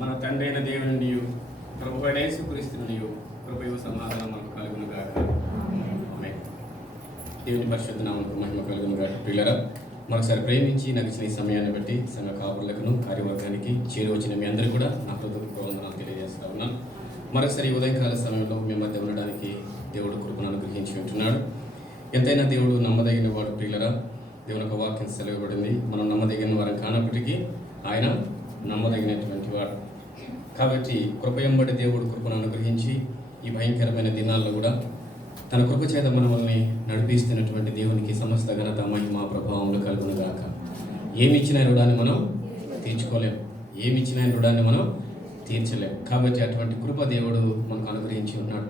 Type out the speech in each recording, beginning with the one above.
మన తండ్రి అయిన దేవుని నుండి ప్రభు అయిన యేసుక్రీస్తు నుండి కృపయు సమాధానం మనకు కలుగును గాక. ఆమేన్. దేవుని పరిశుద్ధ నామమునకు మహిమ కలుగును గాక. ప్రియులారా, మరోసారి ప్రేమించి నాకు ఇచ్చిన ఈ సమయాన్ని బట్టి సంఘ కాపురులకు కార్యవర్గానికి చేరువచ్చిన మీ అందరూ కూడా నా హృదయపూర్వక వందనాలు తెలియజేస్తా ఉన్నాను. మరోసారి ఈ ఉదయకాల సమయంలో మీ మధ్య ఉండడానికి దేవుడు కృపను అనుగ్రహించి ఉంటున్నాడు. ఎంతైనా దేవుడు నమ్మదగిన వాడు. ప్రియులారా, దేవుని యొక్క వాక్యం సెలవుబడింది. మనం నమ్మదగిన వారం కానప్పటికీ ఆయన నమ్మదగినటువంటి వాడు. కాబట్టి కృపయంబడి దేవుడు కృపను అనుగ్రహించి ఈ భయంకరమైన దినాల్లో కూడా తన కృప చేత మనల్ని నడిపిస్తున్నటువంటి దేవునికి సమస్త ఘనత మహిమ ప్రభావంలో కలుగునుగాక. ఏమిచ్చిన రుణాన్ని మనం తీర్చుకోలేం, ఏమిచ్చిన రుణాన్ని మనం తీర్చలేం. కాబట్టి అటువంటి కృప దేవుడు మనకు అనుగ్రహించి ఉన్నాడు.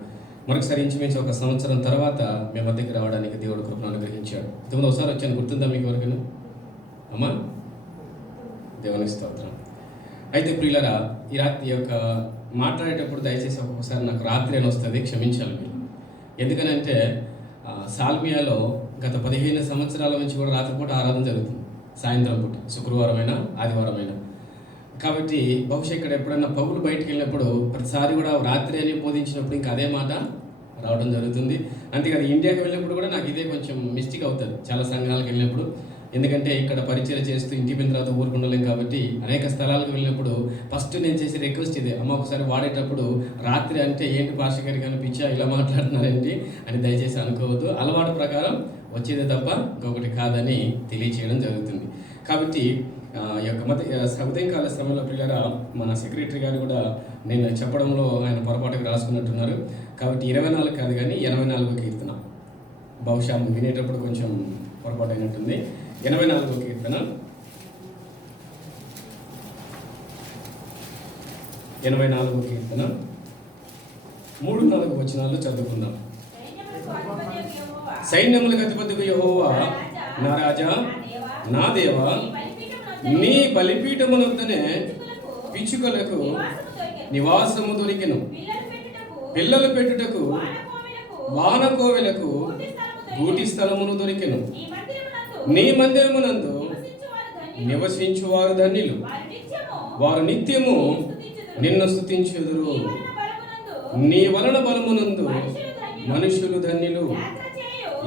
మరొకసారి ఇంచుమించు 1 సంవత్సరం తర్వాత మీ మధ్యకి రావడానికి దేవుడు కృపను అనుగ్రహించాడు. ఇంతకుముందు ఒకసారి వచ్చాను, గుర్తుందా మీకు వరకు? అమ్మా, దేవునికి స్తోత్రం. అయితే ప్రియులారా, ఈ రాత్రి యొక్క మాట్లాడేటప్పుడు దయచేసి ఒక్కొక్కసారి నాకు రాత్రి అని వస్తుంది, క్షమించాలి మీరు. ఎందుకనంటే సాల్మియాలో గత 15 సంవత్సరాల నుంచి కూడా రాత్రిపూట ఆరాధన జరుగుతుంది, సాయంత్రం పూట, శుక్రవారం అయినా ఆదివారం అయినా. కాబట్టి బహుశా ఇక్కడ ఎప్పుడైనా పౌలు బయటికి వెళ్ళినప్పుడు ప్రతిసారి కూడా రాత్రి అని బోధించినప్పుడు ఇంకా అదే మాట రావడం జరుగుతుంది. అంతేకాదు, ఇండియాకి వెళ్ళినప్పుడు కూడా నాకు ఇదే కొంచెం మిస్టేక్ అవుతుంది చాలా సంఘాలకు వెళ్ళినప్పుడు. ఎందుకంటే ఇక్కడ పరిచయం చేస్తూ ఇంటి పోయిన తర్వాత ఊరుకుండలేం కాబట్టి అనేక స్థలాలకు వెళ్ళినప్పుడు ఫస్ట్ నేను చేసే రిక్వెస్ట్ ఇదే, అమ్మ ఒకసారి వాడేటప్పుడు రాత్రి అంటే ఏంటి పాస్టర్ గారికి అనిపించా ఇలా మాట్లాడుతున్నారేంటి అని దయచేసి అనుకోవద్దు. అలవాటు ప్రకారం వచ్చేదే తప్ప ఇంకొకటి కాదని తెలియచేయడం జరుగుతుంది. కాబట్టి ఈ యొక్క ఉదయకాల సమయంలో పిల్లరా మన సెక్రటరీ గారు కూడా నేను చెప్పడంలో ఆయన పొరపాటుగా రాసుకున్నట్టున్నారు. కాబట్టి 24 కాదు కానీ 84 కీర్తన, బహుశా వినేటప్పుడు కొంచెం పొరపాటు అయినట్టుంది. 84 కీర్తన 3-4 వచనాలు చదువుకుందాం. సైన్యములకు అధిపతియగు యెహోవా నా రాజా, నా దేవా, నీ బలిపీఠమునొద్దనే పిచ్చుకలకు నివాసము దొరికెను, పిల్లలు పెట్టుటకు వానకోవెలకు గూటి స్థలమును దొరికెను. నీ మందిరమునందు నివసించువారు ధన్యులు, వారు నిత్యము నిన్ను స్తుతించుదురు. నీ వలన బలమునందు మనుషులు ధన్యులు,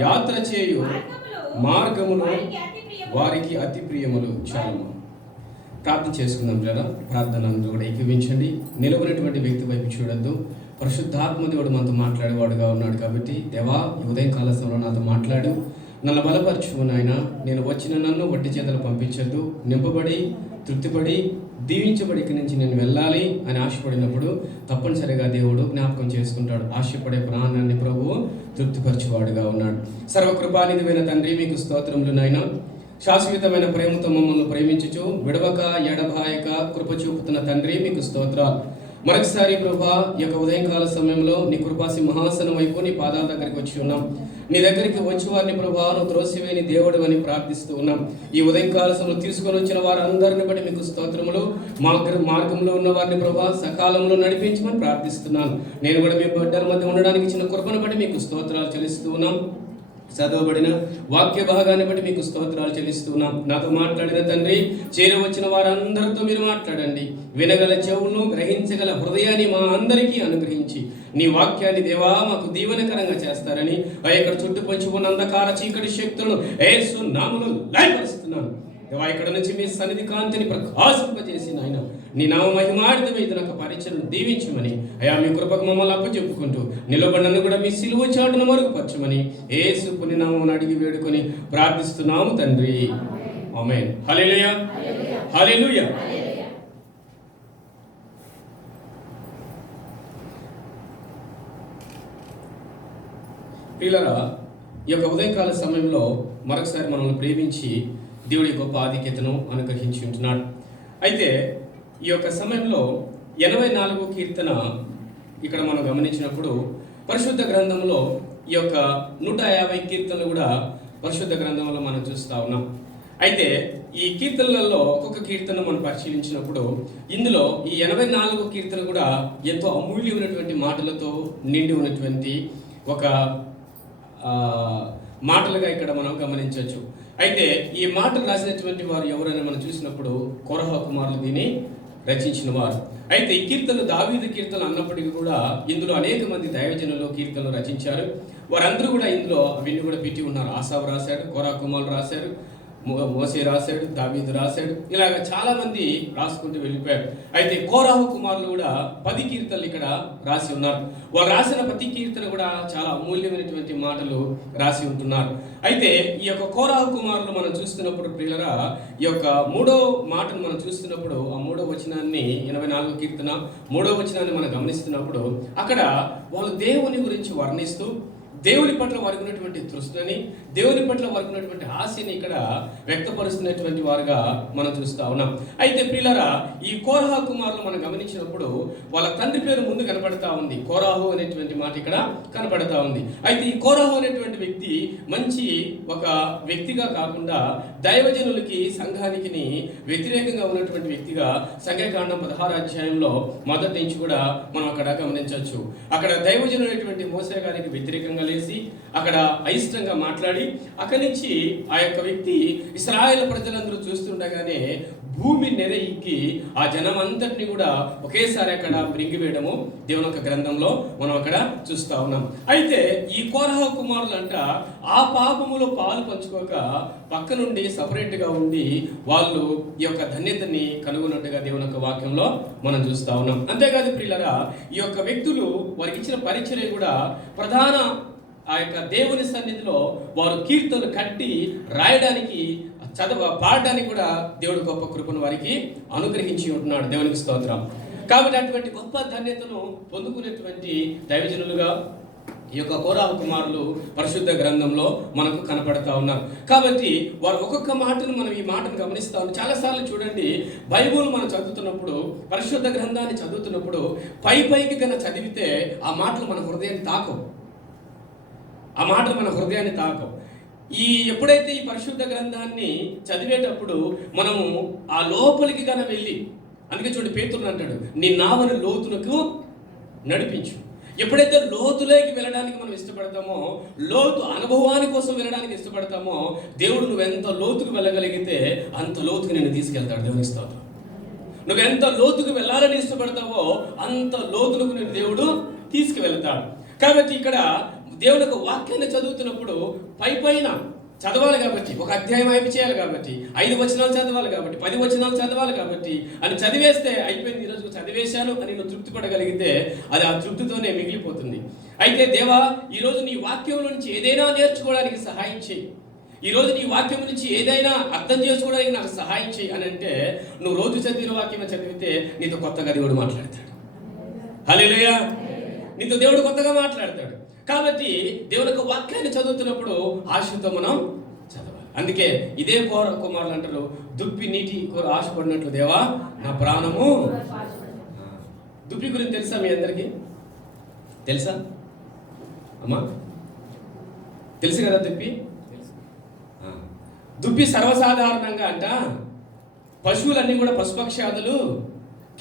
యాత్ర చేయు మార్గములు వారికి అతి ప్రియములు. చాలము. ప్రార్థన చేసుకుందాం లేదా? ప్రార్థన అందరూ కూడా ఏకీవించండి. నిలబడినటువంటి వ్యక్తి వైపు చూడొద్దు. పరిశుద్ధాత్మ దేవుడు మనతో మాట్లాడేవాడుగా ఉన్నాడు. కాబట్టి దేవా, ఈ ఉదయం కాల సమయంలో నాతో మాట్లాడు, నన్ను బలపరచు నాయన. నేను వచ్చిన నన్ను వట్టి చేతులు పంపించద్దు, నింపబడి తృప్తిపడి దీవించబడి ఇక్కడి నుంచి నేను వెళ్ళాలి అని ఆశపడినప్పుడు తప్పనిసరిగా దేవుడు జ్ఞాపకం చేసుకుంటాడు. ఆశపడే ప్రాణాన్ని ప్రభువు తృప్తిపరచువాడుగా ఉన్నాడు. సర్వకృపానిధివైన తండ్రి, మీకు స్తోత్రములు నాయన. శాశ్వతమైన ప్రేమతో మమ్మల్ని ప్రేమించుచు విడవక ఎడబాయక కృప చూపుతున్న తండ్రి, మీకు స్తోత్రాలు. మరొకసారి ప్రభా, ఈ యొక్క ఉదయకాల సమయంలో నీ కృపా సింహాసనం వైపు నీ పాదాల దగ్గరికి వచ్చి ఉన్నాం. నీ దగ్గరికి వచ్చి వారిని ప్రభా నువ్వు త్రోసివేని దేవుడు అని ప్రార్థిస్తూ ఉన్నాం. ఈ ఉదయకాల సమయంలో తీసుకొని వచ్చిన వారందరిని బట్టి మీకు స్తోత్రములు. మార్గంలో ఉన్న వారిని ప్రభా సకాలంలో నడిపించమని ప్రార్థిస్తున్నాను. నేను కూడా మీ బిడ్డల మధ్య ఉండడానికి ఇచ్చిన కృపను బట్టి మీకు స్తోత్రాలు చెల్లిస్తూ ఉన్నాం. చదవబడిన వాక్య భాగాన్ని బట్టి మీకు స్తోత్రాలు చెల్లిస్తున్నాం. నాతో మాట్లాడిన తండ్రి, చేరవచ్చిన వారందరితో మీరు మాట్లాడండి. వినగల చెవులను, గ్రహించగల హృదయాన్ని మా అందరికీ అనుగ్రహించి నీ వాక్యాన్ని దేవా మాకు దీవెనకరంగా చేస్తారని ఇక్కడ చుట్టూ పొంచి ఉన్న అంధకార చీకటి శక్తులను యేసు నామములో లయపరుస్తున్నాను. దేవా, ఇక్కడ నుంచి మీ సన్నిధి కాంతిని ప్రకాశింపజేసి నాయన నీ నామ మహిమార్థం ఇది నాకు పరిచయం దీవించమని అయా మీ కృపకు మమ్మల్ని అప్పచెప్పుకుంటూ నిలబడినను కూడా మీ సిలువ చాటును మరుగుపరచమని యేసు పుణ్యనామమును అడిగి వేడుకొని ప్రార్థిస్తున్నాము తండ్రి. ఆమేన్. హల్లెలూయా, హల్లెలూయా. ప్రియులారా, ఈ యొక్క ఉదయకాల సమయంలో మరొకసారి మనల్ని ప్రేమించి దేవుడి గొప్ప ఆధిక్యతను అనుగ్రహించి ఉంటున్నాడు. అయితే ఈ యొక్క సమయంలో 84 కీర్తన ఇక్కడ మనం గమనించినప్పుడు పరిశుద్ధ గ్రంథంలో ఈ యొక్క 150 కీర్తనలు కూడా పరిశుద్ధ గ్రంథంలో మనం చూస్తూ ఉన్నాం. అయితే ఈ కీర్తనలలో ఒక్కొక్క కీర్తన మనం పరిశీలించినప్పుడు ఇందులో ఈ 84 కీర్తన కూడా ఎంతో అమూల్యమైనటువంటి మాటలతో నిండి ఉన్నటువంటి ఒక మాటలుగా ఇక్కడ మనం గమనించవచ్చు. అయితే ఈ మాటలు రాసినటువంటి వారు ఎవరైనా మనం చూసినప్పుడు కోరహ కుమారులు దీన్ని రచించిన వారు. అయితే ఈ కీర్తనలు దావీదు కీర్తనలు అన్నప్పటికీ కూడా ఇందులో అనేక మంది దైవజనులు కీర్తనలు రచించారు. వారందరూ కూడా ఇందులో అవన్నీ కూడా పెట్టి ఉన్నారు. ఆసావు రాశాడు, కోరా కుమారులు రాశారు, మోసే రాశాడు, దావీదు రాశాడు, ఇలాగ చాలా మంది రాసుకుంటూ వెళ్ళిపోయారు. అయితే కోరాహు కుమారులు కూడా 10 కీర్తనలు ఇక్కడ రాసి ఉన్నారు. వారు రాసిన ప్రతి కీర్తన కూడా చాలా అమూల్యమైనటువంటి మాటలు రాసి ఉంటున్నారు. అయితే ఈ యొక్క కోరాహు కుమారులు మనం చూస్తున్నప్పుడు ప్రియులరా, ఈ యొక్క 3వ మాటను మనం చూస్తున్నప్పుడు, ఆ 3వ వచనాన్ని 84వ కీర్తన 3వ వచనాన్ని మనం గమనిస్తున్నప్పుడు అక్కడ వాళ్ళు దేవుని గురించి వర్ణిస్తూ దేవుని పట్ల వారికి ఉన్నటువంటి తృష్ణని, దేవుని పట్ల వారికి ఉన్నటువంటి ఆశని ఇక్కడ వ్యక్తపరుస్తున్నటువంటి వారుగా మనం చూస్తా ఉన్నాం. అయితే ప్రియులారా, ఈ కోరాహు కుమారులు మనం గమనించినప్పుడు వాళ్ళ తండ్రి పేరు ముందు కనపడతా ఉంది. కోరాహు అనేటువంటి మాట ఇక్కడ కనపడతా ఉంది. అయితే ఈ కోరాహు అనేటువంటి వ్యక్తి మంచి ఒక వ్యక్తిగా కాకుండా దైవజనులకి, సంఘానికి వ్యతిరేకంగా ఉన్నటువంటి వ్యక్తిగా సంఖ్యాకాండం 16వ అధ్యాయంలో మొదటి నుంచి కూడా మనం అక్కడ గమనించవచ్చు. అక్కడ దైవజనులైనటువంటి మోసే గారికి వ్యతిరేకంగా అక్కడ అయిష్టంగా మాట్లాడి అక్కడి నుంచి ఆ యొక్క వ్యక్తి ఇశ్రాయేల్ ప్రజలందరూ చూస్తుండగానే భూమి నెరయికి ఆ జనం అంతటిని కూడా ఒకేసారి అక్కడ మృంగివేయడము దేవుని యొక్క గ్రంథంలో మనం అక్కడ చూస్తా ఉన్నాం. అయితే ఈ కోరహు కుమారులు అంట ఆ పాపములో పాలు పంచుకోక పక్క నుండి సపరేట్గా ఉండి వాళ్ళు ఈ యొక్క ధన్యతని కనుగొన్నట్టుగా దేవుని యొక్క వాక్యంలో మనం చూస్తా ఉన్నాం. అంతేకాదు ప్రియులరా, ఈ యొక్క వ్యక్తులు వారికి ఇచ్చిన పరిచర్య కూడా ప్రధాన ఆ యొక్క దేవుని సన్నిధిలో వారు కీర్తనలు కట్టి రాయడానికి, పాడడానికి కూడా దేవుడు గొప్ప కృపను వారికి అనుగ్రహించి ఉంటున్నాడు. దేవునికి స్తోత్రం. కాబట్టి అటువంటి గొప్ప ధన్యతను పొందుకునేటువంటి దైవజనులుగా ఈ యొక్క కోరాహు కుమారులు పరిశుద్ధ గ్రంథంలో మనకు కనపడతా ఉన్నారు. కాబట్టి వారు ఒక్కొక్క మాటను మనం ఈ మాటను గమనిస్తా ఉన్నాం. చాలాసార్లు చూడండి, బైబుల్ మనం చదువుతున్నప్పుడు, పరిశుద్ధ గ్రంథాన్ని చదువుతున్నప్పుడు పైకి కన్నా చదివితే ఆ మాటలు మన హృదయాన్ని తాకవు. ఆ మాటలు మన హృదయాన్ని తాకవు. ఎప్పుడైతే ఈ పరిశుద్ధ గ్రంథాన్ని చదివేటప్పుడు మనము ఆ లోపలికి కన్నా వెళ్ళి, అందుకే చూడండి పేతురు అంటాడు, నీ నావను లోతులకు నడిపించు. ఎప్పుడైతే లోతులోకి వెళ్ళడానికి మనం ఇష్టపడతామో, లోతు అనుభవాని కోసం వెళ్ళడానికి ఇష్టపడతామో, దేవుడు నువ్వెంత లోతుకు వెళ్ళగలిగితే అంత లోతుకు నేను తీసుకెళ్తాడు. దేవునికి స్తోత్రం. నువ్వెంత లోతుకు వెళ్ళాలని ఇష్టపడతావో అంత లోతులకు నేను దేవుడు తీసుకువెళ్తాడు. కాబట్టి ఇక్కడ దేవుని యొక్క వాక్యాన్ని చదువుతున్నప్పుడు పైన చదవాలి కాబట్టి, ఒక అధ్యాయం అయిపోయి చేయాలి కాబట్టి, 5 వచనాలు చదవాలి కాబట్టి, 10 వచనాలు చదవాలి కాబట్టి అని చదివేస్తే అయిపోయింది, ఈరోజు చదివేశాను అని నువ్వు తృప్తి పడగలిగితే అది ఆ తృప్తితోనే మిగిలిపోతుంది. అయితే దేవా, ఈరోజు నీ వాక్యం నుంచి ఏదైనా నేర్చుకోవడానికి సహాయం చేయి, ఈరోజు నీ వాక్యం నుంచి ఏదైనా అర్థం చేసుకోవడానికి నాకు సహాయం చేయి అని అంటే, నువ్వు రోజు చదివిన వాక్యం చదివితే నీతో కొత్తగా దేవుడు మాట్లాడతాడు. హల్లెలూయా. నీతో దేవుడు కొత్తగా మాట్లాడతాడు. కాబట్టి దేవుని యొక్క వాక్యాన్ని చదువుతున్నప్పుడు ఆశతో మనం చదవాలి. అందుకే ఇదే కుమారులు అంటారు, దుప్పి నీటి కూర ఆశపడినట్లు దేవా నా ప్రాణము. దుప్పి గురించి తెలుసా మీ అందరికీ? తెలుసా అమ్మా? తెలుసు కదా దుప్పి? దుప్పి సర్వసాధారణంగా అంట పశువులన్నీ కూడా, పశుపక్షాదులు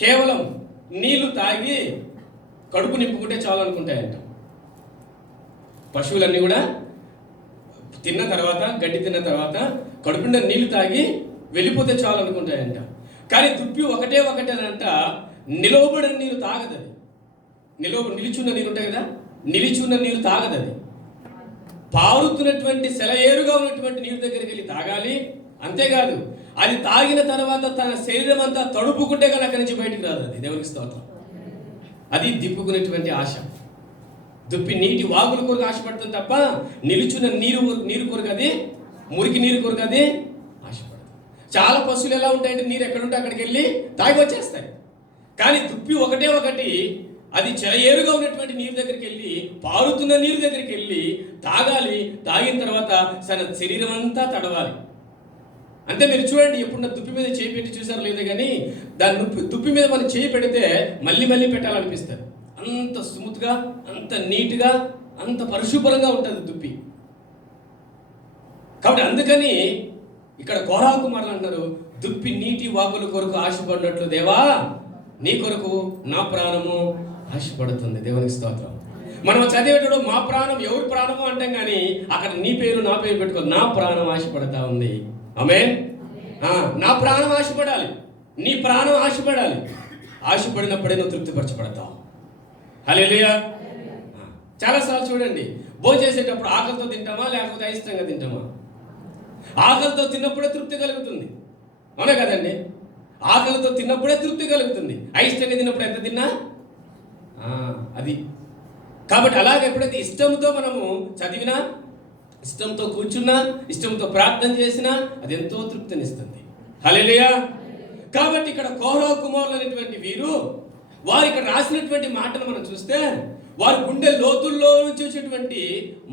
కేవలం నీళ్లు తాగి కడుపు నింపుకుంటే చాలు అనుకుంటాయంట. పశువులన్నీ కూడా తిన్న తర్వాత, గడ్డి తిన్న తర్వాత కడుపుండా నీళ్లు తాగి వెళ్ళిపోతే చాలు అనుకుంటాయంట. కానీ దుప్పి ఒకటేనంట, నిలవబడిన నీరు తాగదు. అది నిలిచున్న నీరు ఉంటాయి కదా, నిలిచున్న నీరు తాగదు. అది పారుతున్నటువంటి సెలయేరుగా ఉన్నటువంటి నీరు దగ్గరికి వెళ్ళి తాగాలి. అంతేకాదు, అది తాగిన తర్వాత తన శరీరం అంతా తడుపుకుంటే కానీ అక్కడి నుంచి బయటికి రాదు. అది దేవునికి స్తోత్రం. అది దిప్పుకునేటువంటి ఆశ. దుప్పి నీటి వాగుల కొరకు ఆశపడుతుంది తప్ప నిలుచున్న నీరు కొరకు, అది మురికి నీరు కొరకు అది ఆశపడుతుంది. చాలా పశువులు ఎలా ఉంటాయంటే నీరు ఎక్కడుంటే అక్కడికి వెళ్ళి తాగి వచ్చేస్తాయి. కానీ దుప్పి ఒకటి అది చెలయేరుగా ఉన్నటువంటి నీరు దగ్గరికి వెళ్ళి, పారుతున్న నీరు దగ్గరికి వెళ్ళి తాగాలి. తాగిన తర్వాత తన శరీరం అంతా తడవాలి. అంటే మీరు చూడండి, ఎప్పుడు దుప్పి మీద చేయి పెట్టి చూసారు లేదో కానీ, దాని దుప్పి మీద మనం చేయి పెడితే మళ్ళీ పెట్టాలనిపిస్తుంది. అంత స్మూత్గా, అంత నీట్గా, అంత పరిశుభ్రంగా ఉంటుంది దుప్పి. కాబట్టి అందుకని ఇక్కడ కోరాహు కుమారులు అంటారు, దుప్పి నీటి వాగుల కొరకు ఆశపడినట్లు దేవా నీ కొరకు నా ప్రాణము ఆశపడుతుంది. దేవునికి స్తోత్రం. మనం చదివేటప్పుడు మా ప్రాణం, ఎవరి ప్రాణము అంటాం కానీ అక్కడ నీ పేరు నా పేరు పెట్టుకో, నా ప్రాణం ఆశపడతా ఉంది. ఆమేన్. నా ప్రాణం ఆశపడాలి. నీ ప్రాణం ఆశపడాలి. ఆశపడినప్పుడే నువ్వు తృప్తిపరచబడతావు. హల్లెలూయా. చాలాసార్లు చూడండి, భోజనం చేసేటప్పుడు ఆకలితో తింటామా లేకపోతే అయిష్టంగా తింటామా? ఆకలితో తిన్నప్పుడే తృప్తి కలుగుతుంది, అవునా కదండి? ఆకలితో తిన్నప్పుడే తృప్తి కలుగుతుంది. అయిష్టంగా తిన్నప్పుడు ఎంత తిన్నా అది. కాబట్టి అలాగే ఎప్పుడైతే ఇష్టంతో మనము చదివినా, ఇష్టంతో కూర్చున్నా, ఇష్టంతో ప్రార్థన చేసినా అది ఎంతో తృప్తినిస్తుంది. హల్లెలూయా. కాబట్టి ఇక్కడ కోరహ కుమారులు అనేటువంటి వీరు, వారు ఇక్కడ రాసినటువంటి మాటలు మనం చూస్తే వారి గుండె లోతుల్లో నుంచి వచ్చేటువంటి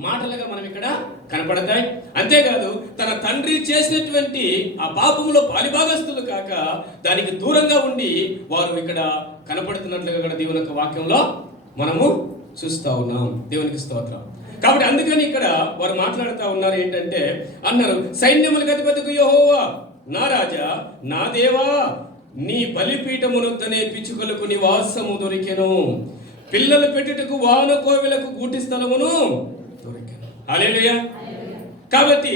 మాటలుగా మనం ఇక్కడ కనపడతాయి. అంతేకాదు తన తండ్రి చేసినటువంటి ఆ పాపములో పాలిభాగస్తులు కాక దానికి దూరంగా ఉండి వారు ఇక్కడ కనపడుతున్నట్లుగా ఇక్కడ దేవుని యొక్క వాక్యంలో మనము చూస్తూ ఉన్నాం. దేవునికి స్తోత్రం. కాబట్టి అందుకని ఇక్కడ వారు మాట్లాడుతూ ఉన్నారు ఏంటంటే, అన్నారు, సైన్యములకు అధిపతికి యెహోవా నా రాజా నా దేవా, నీ బలిపీఠమునొద్దనే పిచ్చుకలకు నివాసము దొరికెను, పిల్లలు పెట్టుటకు వాన కోవిలకు గూటి స్థలమును దొరికెను. హల్లెలూయా. కాబట్టి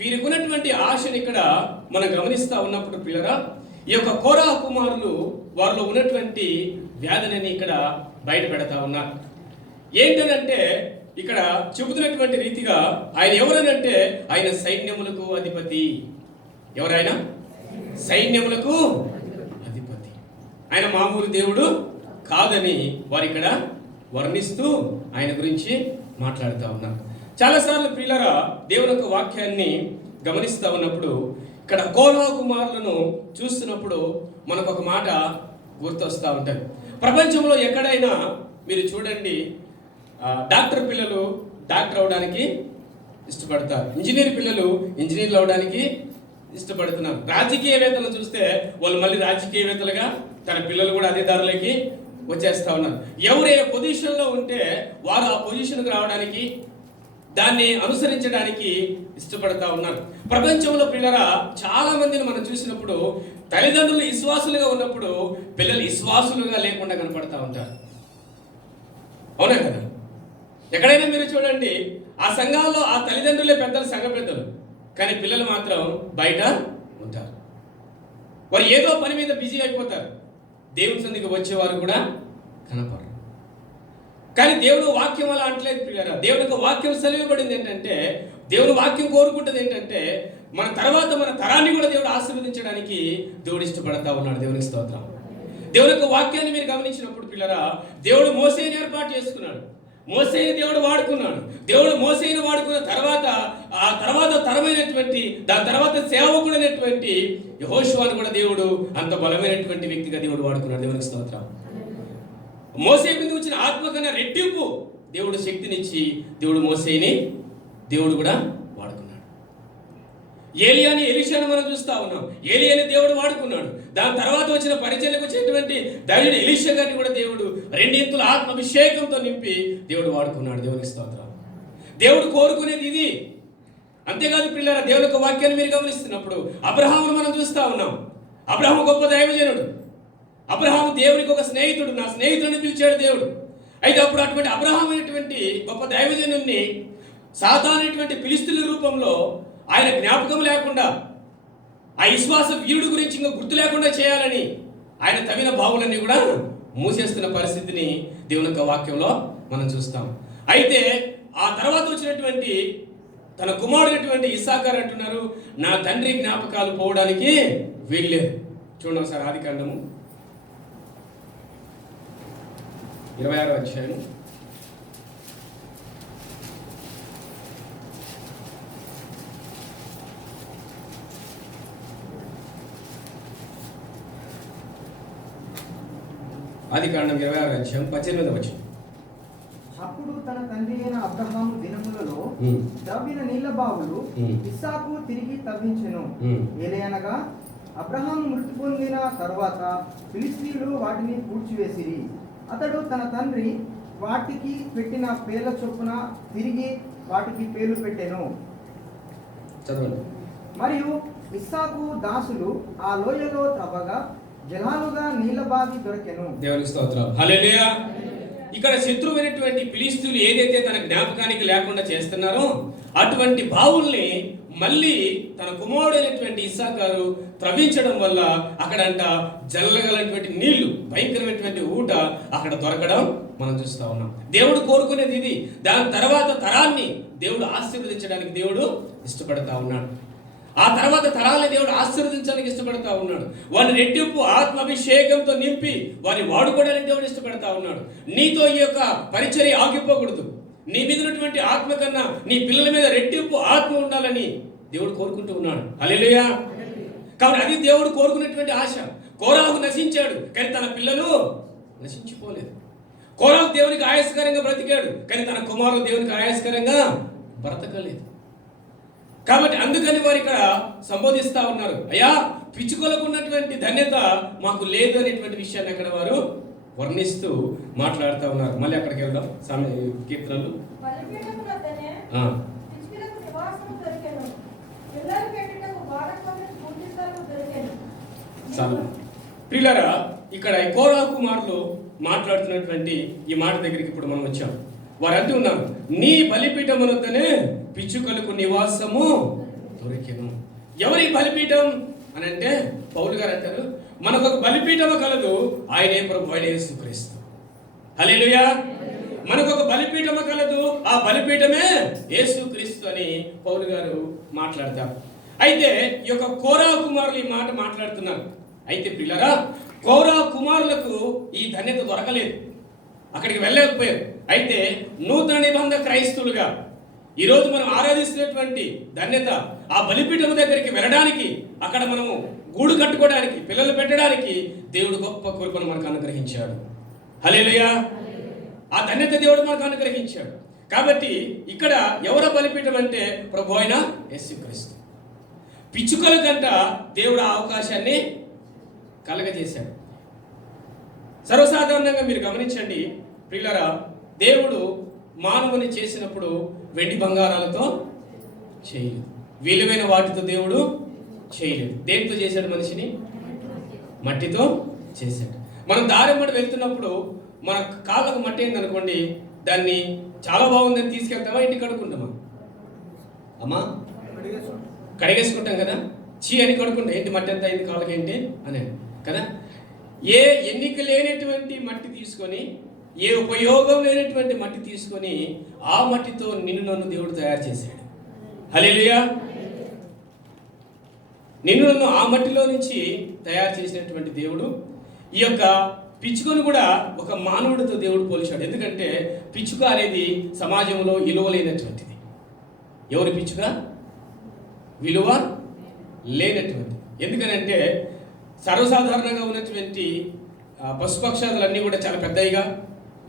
వీరికి ఉన్నటువంటి ఆశను ఇక్కడ మనం గమనిస్తూ ఉన్నప్పుడు పిల్లరా, ఈ యొక్క కోరహ కుమారులు వారిలో ఉన్నటువంటి వ్యాధిని ఇక్కడ బయట పెడతా ఉన్నారు. ఏంటంటే ఇక్కడ చెబుతున్నటువంటి రీతిగా ఆయన ఎవరనంటే ఆయన సైన్యములకు అధిపతి. ఎవరైనా సైన్యములకు అధిపతి. ఆయన మామూలు దేవుడు కాదని వారు ఇక్కడ వర్ణిస్తూ ఆయన గురించి మాట్లాడుతూ ఉన్నారు. చాలాసార్లు ప్రియులారా దేవుని యొక్క వాక్యాన్ని గమనిస్తూ ఉన్నప్పుడు ఇక్కడ కోరహ కుమారులను చూస్తున్నప్పుడు మనకు ఒక మాట గుర్తొస్తూ ఉంటుంది. ప్రపంచంలో ఎక్కడైనా మీరు చూడండి, డాక్టర్ పిల్లలు డాక్టర్ అవడానికి ఇష్టపడతారు, ఇంజనీర్ పిల్లలు ఇంజనీర్లు అవడానికి ఇష్టపడుతున్నారు. రాజకీయవేత్తలు చూస్తే వాళ్ళు మళ్ళీ రాజకీయవేత్తలుగా తన పిల్లలు కూడా అదే దారిలోకి వచ్చేస్తా ఉన్నారు. ఎవరు ఏ పొజిషన్లో ఉంటే వారు ఆ పొజిషన్కి రావడానికి, దాన్ని అనుసరించడానికి ఇష్టపడతా ఉన్నారు. ప్రపంచంలో పిల్లరా చాలా మందిని మనం చూసినప్పుడు తల్లిదండ్రులు విశ్వాసులుగా ఉన్నప్పుడు పిల్లలు విశ్వాసులుగా లేకుండా కనపడతా ఉంటారు, అవునా కదా? ఎక్కడైనా మీరు చూడండి, ఆ సంఘాల్లో ఆ తల్లిదండ్రులే పెద్దలు, సంఘ పెద్దలు, కానీ పిల్లలు మాత్రం బయట ఉంటారు. వారు ఏదో పని మీద బిజీ అయిపోతారు, దేవుని సన్నిధికి వచ్చేవారు కూడా కనపడరు. కానీ దేవుడు వాక్యం అలా అంటలేదు పిల్లరా. దేవుని యొక్క వాక్యం సెలవుబడింది ఏంటంటే, దేవుని వాక్యం కోరుకుంటుంది ఏంటంటే, మన తర్వాత మన తరాన్ని కూడా దేవుడు ఆశీర్వదించడానికి దేవుడు ఇష్టపడతా ఉన్నాడు. దేవునికి స్తోత్రం. దేవుని యొక్క వాక్యాన్ని మీరు గమనించినప్పుడు పిల్లరా, దేవుడు మోసేని ఏర్పాటు చేసుకున్నాడు, మోసేని దేవుడు వాడుకున్నాడు. దేవుడు మోసేని వాడుకున్న తర్వాత ఆ తర్వాత తరమైనటువంటి, దాని తర్వాత సేవకుడైనటువంటి యెహోషువను కూడా దేవుడు అంత బలమైనటువంటి వ్యక్తిగా దేవుడు వాడుకున్నాడు. దేవునికి స్తోత్రం. మోసే మీద వచ్చిన ఆత్మ కన్నా రెట్టింపు దేవుడు శక్తినిచ్చి దేవుడు మోసేని దేవుడు కూడా వాడుకున్నాడు. ఏలియాని ఎలీషాను మనం చూస్తా ఉన్నాం. ఏలియాని దేవుడు వాడుకున్నాడు. దాని తర్వాత వచ్చిన పరిచర్యకు వచ్చేటువంటి దావీదు ఎలీషా గారిని కూడా దేవుడు రెండింతల ఆత్మాభిషేకంతో నింపి దేవుడు వాడుకున్నాడు. దేవునికి స్తోత్రం. దేవుడు కోరుకునేది ఇది. అంతేకాదు పిల్లల, దేవుని యొక్క వాక్యాన్ని మీరు గమనిస్తున్నప్పుడు అబ్రహామును మనం చూస్తా ఉన్నాం. అబ్రహాము గొప్ప దైవజనుడు. అబ్రహాము దేవునికి ఒక స్నేహితుడు, నా స్నేహితుడిని పిలిచాడు దేవుడు. అయితే అప్పుడు అటువంటి అబ్రహాం అనేటువంటి గొప్ప దైవజనుడిని సాతానటువంటి ఫిలిష్తీయుల రూపంలో ఆయన జ్ఞాపకం లేకుండా, ఆ విశ్వాస వీరుడు గురించి ఇంకా గుర్తు లేకుండా చేయాలని ఆయన తగిన బావులన్నీ కూడా మూసేస్తున్న పరిస్థితిని దేవుని యొక్క వాక్యంలో మనం చూస్తాం. అయితే ఆ తర్వాత వచ్చినటువంటి తన కుమారుడైనటువంటి ఇస్సాకారు అంటున్నారు, నా తండ్రి జ్ఞాపకాలు పోవడానికి వీల్లేదు. చూడండి ఒకసారి ఆదికాండము 26వ అధ్యాయం 18వ వచనం. అప్పుడు తన తండ్రి అయిన అబ్రహాము దినములలో తవ్విన నీళ్ల బావులు ఇస్సాకు తిరిగి తవ్వించెను. ఏలయనగా అబ్రహాము మృతి పొందిన తరువాత ఫిలిష్తీయులు వాటిని పూడ్చివేసిరి. అతడు తన తండ్రి వాటికి పెట్టిన పేర్ల చొప్పున తిరిగి వాటికి పేర్లు పెట్టెను. మరియు ఇస్సాకు దాసులు ఆ లోయలో త్రవ్వగా జలాలుగా నీళ్ల బావి దొరికెను. దేవునికి స్తోత్రం. హల్లెలూయా. ఇక్కడ శత్రువైనటువంటి ఫిలిష్తీయులు ఏదైతే తన జ్ఞాపకానికి లేకుండా చేస్తున్నారో అటువంటి బావుల్ని మళ్ళీ తన కుమారుడైనటువంటి ఇస్సాకారు త్రవించడం వల్ల అక్కడంట జల్లగలటువంటి నీళ్లు, భయంకరమైనటువంటి ఊట అక్కడ దొరకడం మనం చూస్తా ఉన్నాం. దేవుడు కోరుకునేది ఇది. దాని తర్వాత తరాన్ని దేవుడు ఆశీర్వదించడానికి దేవుడు ఇష్టపడతా ఉన్నాడు. ఆ తర్వాత తరాలని దేవుడు ఆశీర్వదించడానికి ఇష్టపడతా ఉన్నాడు. వారిని రెట్టింపు ఆత్మాభిషేకంతో నింపి వారిని వాడుకోవడానికి దేవుడు ఇష్టపడతా ఉన్నాడు. నీతో ఈ యొక్క పరిచర్య ఆగిపోకూడదు. నీ మీద ఉన్నటువంటి ఆత్మ కన్నా నీ పిల్లల మీద రెట్టింపు ఆత్మ ఉండాలని దేవుడు కోరుకుంటూ ఉన్నాడు. హల్లెలూయా. కాబట్టి అది దేవుడు కోరుకున్నటువంటి ఆశ. కోరాహు నశించాడు కానీ తన పిల్లలు నశించిపోలేదు. కోరాహు దేవునికి ఆయాసకరంగా బ్రతికాడు కానీ తన కుమారులు దేవునికి ఆయాసకరంగా బ్రతకలేదు. కాబట్టి అందుకని వారు ఇక్కడ సంబోధిస్తా ఉన్నారు, అయ్యా పిచ్చుకలకు ఉన్నటువంటి ధన్యత మాకు లేదు అనేటువంటి విషయాన్ని అక్కడ వారు వర్ణిస్తూ మాట్లాడుతూ ఉన్నారు. మళ్ళీ అక్కడికి వెళ్దాం. కీర్తనలు ప్రియులారా, ఇక్కడ కోరా కుమారులు మాట్లాడుతున్నటువంటి ఈ మాట దగ్గరికి ఇప్పుడు మనం వచ్చాం. వారు అంటూ ఉన్నారు, నీ బలిపీఠమునొద్దనే పిచ్చుకలకు నివాసము దొరికెను. ఎవరి బలిపీఠం అని అంటే పౌలు గారు అంటారు, మనకు ఒక బలిపీఠము కలదు, ఆయనే ప్రభు, ఆయన యేసుక్రీస్తు. హల్లెలూయా. మనకు ఒక బలిపీఠము కలదు, ఆ బలిపీఠమే యేసుక్రీస్తు అని పౌలు గారు మాట్లాడతారు. అయితే ఈ యొక్క కోరా కుమారులు ఈ మాట మాట్లాడుతున్నారు. అయితే పిల్లరా, కోరా కుమారులకు ఈ ధన్యత దొరకలేదు, అక్కడికి వెళ్ళలేకపోయారు. అయితే నూతన నిబంధన క్రైస్తవులుగా ఈరోజు మనం ఆరాధిస్తున్నటువంటి ధన్యత, ఆ బలిపీఠం దగ్గరికి వెళ్ళడానికి, అక్కడ మనము గూడు కట్టుకోవడానికి, పిల్లలు పెట్టడానికి దేవుడు గొప్ప కృపను మనకు అనుగ్రహించాడు. హల్లెలూయా. ఆ ధన్యత దేవుడు మనకు అనుగ్రహించాడు. కాబట్టి ఇక్కడ ఎవరి బలిపీఠం అంటే ప్రభు అయిన యేసుక్రీస్తు. పిచ్చుకల కంట దేవుడు ఆ అవకాశాన్ని కలగజేశాడు. సర్వసాధారణంగా మీరు గమనించండి ప్రియులారా, దేవుడు మానవుని చేసినప్పుడు వెండి బంగారాలతో చేయలేదు, విలువైన వాటితో దేవుడు చేయలేదు. దేనితో చేశాడు మనిషిని? మట్టితో చేశాడు. మనం దారిమ్మడి వెళ్తున్నప్పుడు మన కాళ్ళకు మట్టి అయింది అనుకోండి, దాన్ని చాలా బాగుందని తీసుకెళ్తామా, ఇంటికి కడుక్కుంటామా? అమ్మా కడిగేసుకుంటాం కదా. చీ అని కడుక్కుంటాం, ఏంటి మట్టి ఎంత అయింది కాళ్ళకి ఏంటి అని కదా. ఏ ఎన్నిక లేనటువంటి మట్టి తీసుకొని, ఏ ఉపయోగం లేనటువంటి మట్టి తీసుకొని ఆ మట్టితో నిన్ను నన్ను దేవుడు తయారు చేశాడు. హల్లెలూయా. నిన్ను నన్ను ఆ మట్టిలో నుంచి తయారు చేసినటువంటి దేవుడు ఈ యొక్క పిచ్చుకను కూడా ఒక మానవుడితో దేవుడు పోల్చాడు. ఎందుకంటే పిచ్చుక అనేది సమాజంలో విలువ లేనటువంటిది. ఎవరి పిచ్చుక? విలువ లేనటువంటిది. ఎందుకనంటే సర్వసాధారణంగా ఉన్నటువంటి పశుపక్షాదులన్నీ కూడా చాలా పెద్దవిగా